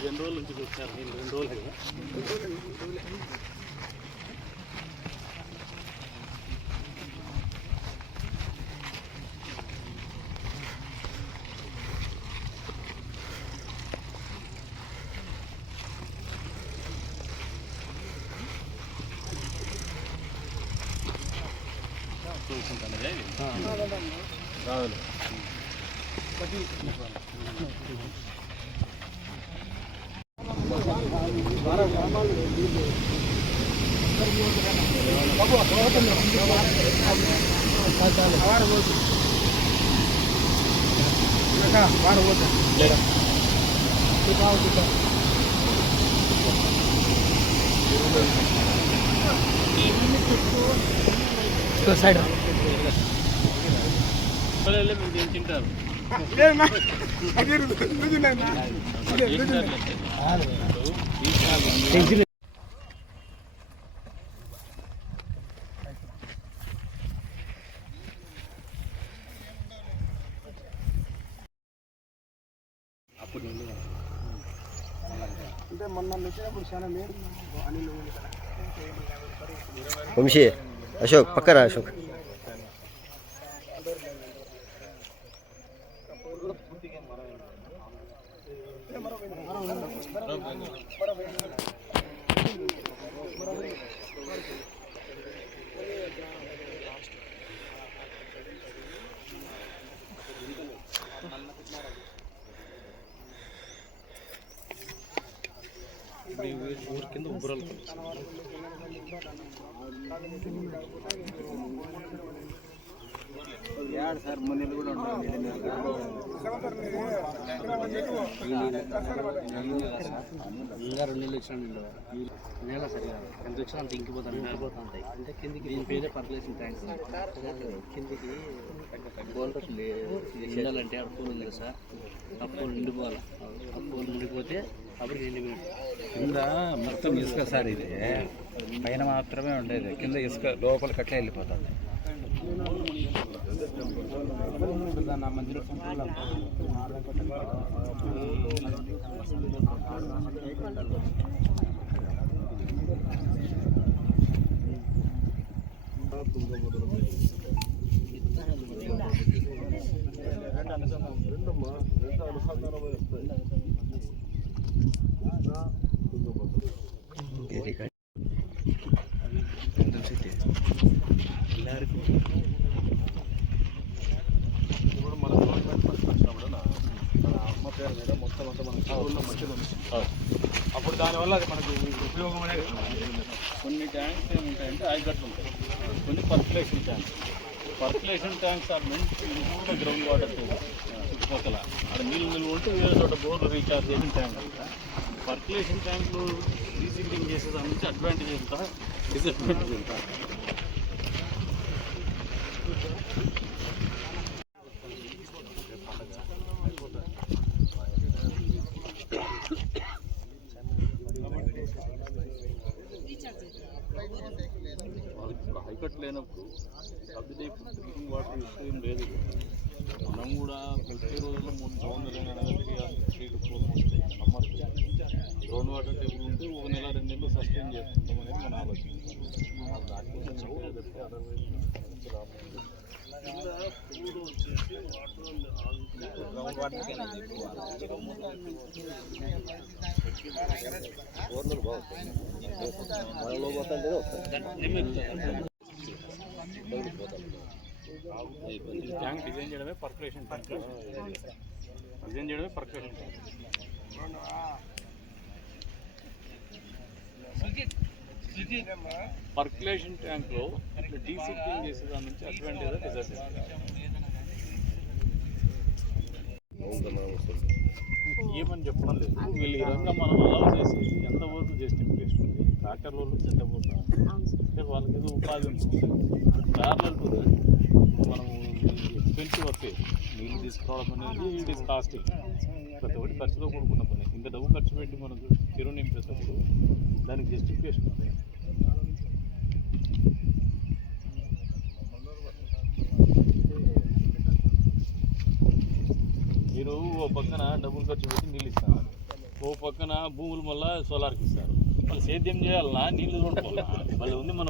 రెండు రోజుల నుంచి వచ్చారు నేను రెండు రోజులు చూసుకుంటాను. రావాలి. సైడ్ పిల్లలే మీరు దీన్ని తింటారు అప్పుడు నుండి అంటే మొన్న వచ్చినప్పుడు చాలా మేలు అనిల్ వంశీ అశోక్ పక్కరా అశోక్. ఊరి- కింద ఉబ్బరాలు సార్ మున్నెలు కూడా ఇంకా రెండు నీళ్ళు ఇచ్చిన నీళ్ళు నేల సరిగా ఎంత వచ్చినా అంత ఇంకిపోతాను ఇంకిపోతా ఉంటాయి అంటే కిందికి దీని పేరే పర్లేసిన ట్యాంక్ కిందికి గోల్డ్ నిండాలంటే అప్పు ఉంది కదా సార్ అప్పు నిండిపోవాలి అప్పు నిండిపోతే అప్పుడు నిండిపోయింది కింద మొత్తం ఇసుక సార్ ఇది పైన మాత్రమే ఉండేది కింద ఇసుక లోపల కట్లే వెళ్ళిపోతుంది వెరీ గుడ్ ఇప్పుడు మన గవర్నమెంట్ ఫస్ట్ వచ్చినప్పుడు నా మన అమ్మ పేరు మీద మొత్తం అంతా మన చెరువుల్లో మధ్యలో ఉంది. అప్పుడు దానివల్ల అది మనకు ఉపయోగం అనేది కొన్ని ట్యాంక్స్ ఏముంటాయంటే ఐగట్లు ఉంటాయి. కొన్ని పర్కులేషన్ ట్యాంక్స్. పర్కులేషన్ ట్యాంక్స్ ఆర్ మెంట్ కూడా గ్రౌండ్ వాటర్ చుట్టుపక్కల. అక్కడ నీళ్ళు నిల్వ ఉంటే వేరే చోట బోర్లు రీఛార్జ్ చేసిన ట్యాంక్ అంట పర్కులేషన్ ట్యాంకులు రీసీలింగ్ చేసేదాని నుంచి అడ్వాంటేజ్ ఎంత? డిసడ్వాంటేజ్ ఎంత? హైకట్ లేనప్పుడు సబ్సిడీ డ్రింకింగ్ వాటర్ విషయం లేదు. మనం కూడా ప్రతి రోజుల్లో మూడు ground summer ground water table ఉంటే ఒక నెల రెండు నెలలు సస్టైన్ చేసుకుంటాం అనేది మన ఆలోచన. దానికోసం ఉంటే అదొకటి అరవై నుంచి లాభం ఉంది. కింద పూలు వచ్చేసి వాటర్ గ్రౌండ్ వాటర్ ఈ ట్యాంక్ డిజైన్ చేయడమే పర్ఫరేషన్ డిజైన్ చేయడమే పర్ఫరేషన్ ట్యాంక్ పర్కులేషన్ ట్యాంక్లో ఇట్లా డీసిప్లిన్ చేసే దాని నుంచి అడ్వాంటేజ్ డిసడ్వాంటేజ్ చేయమని చెప్పడం లేదు. వీళ్ళు ఈ రకంగా మనం అలౌ చేసి ఎంత వరకు జస్టిఫికేషన్ ట్రాక్టర్ వాళ్ళు చెడ్డపోతా అంటే వాళ్ళకి ఏదో ఉపాధి ఉంటుంది ప్యారలల్ టు మనం ఎక్స్పెన్సివ్ వస్తాయి నీళ్ళు తీసుకోవడం అనేది ఇట్ ఈస్ కాస్టింగ్ ప్రతి ఒక్కటి ఖర్చుతో కూడుకున్న పని. ఇంత డబ్బు ఖర్చు పెట్టి మనం చెరువు నింపేటప్పుడు దానికి జస్టిఫికేషన్ ఉంటాయి మీరు ఓ పక్కన డబ్బులు ఖర్చు పెట్టి నీళ్ళు ఇస్తున్నారు ఓ పక్కన భూములు మళ్ళీ సోలార్కి ఇస్తారు. వాళ్ళు సేద్యం చేయాలన్నా నీళ్ళు చూడాలన్నా మళ్ళీ ఉంది మన